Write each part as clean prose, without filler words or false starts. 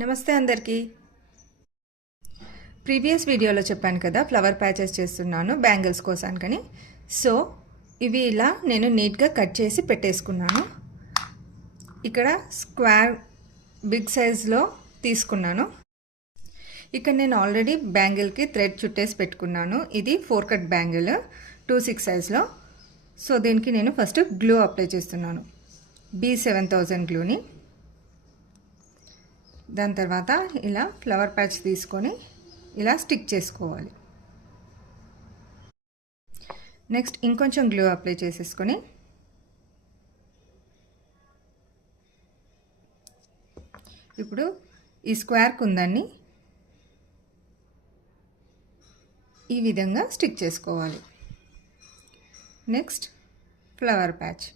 నమస్తే అందరికీ. ప్రీవియస్ వీడియోలో చెప్పాను కదా ఫ్లవర్ ప్యాచెస్ చేస్తున్నాను బ్యాంగిల్స్ కోసానికని. సో ఇవి ఇలా నేను నీట్గా కట్ చేసి పెట్టేసుకున్నాను. ఇక్కడ స్క్వేర్ బిగ్ సైజ్లో తీసుకున్నాను. ఇక్కడ నేను ఆల్రెడీ బ్యాంగిల్కి థ్రెడ్ చుట్టేసి పెట్టుకున్నాను. ఇది 4 కట్ బ్యాంగిల్ 2/6 సైజ్లో. సో దీనికి నేను ఫస్ట్ గ్లూ అప్లై చేస్తున్నాను, B7000 గ్లూని. దాని తర్వాత ఇలా ఫ్లవర్ ప్యాచ్ తీసుకొని ఇలా స్టిక్ చేసుకోవాలి. నెక్స్ట్ ఇంకొంచెం గ్లూ అప్లై చేసేసుకొని ఇప్పుడు ఈ స్క్వేర్ కుందాన్ని ఈ విధంగా స్టిక్ చేసుకోవాలి. Next flower patch.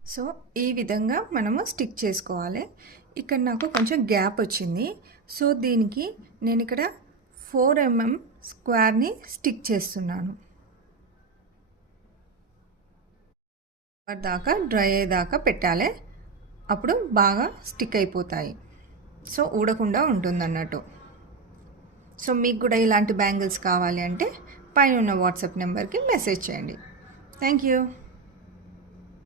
సో ఈ విధంగా మనము స్టిక్ చేసుకోవాలి. ఇక్కడ నాకు కొంచెం గ్యాప్ వచ్చింది. సో దీనికి నేను ఇక్కడ 4 mm స్క్వేర్ని స్టిక్ చేస్తున్నాను. దాకా డ్రై అయ్యేదాకా పెట్టాలి, అప్పుడు బాగా స్టిక్ అయిపోతాయి. సో ఊడకుండా ఉంటుందన్నట్టు. సో మీకు కూడా ఇలాంటి బ్యాంగిల్స్ కావాలి అంటే పైన ఉన్న వాట్సాప్ నెంబర్కి మెసేజ్ చేయండి. Thank you.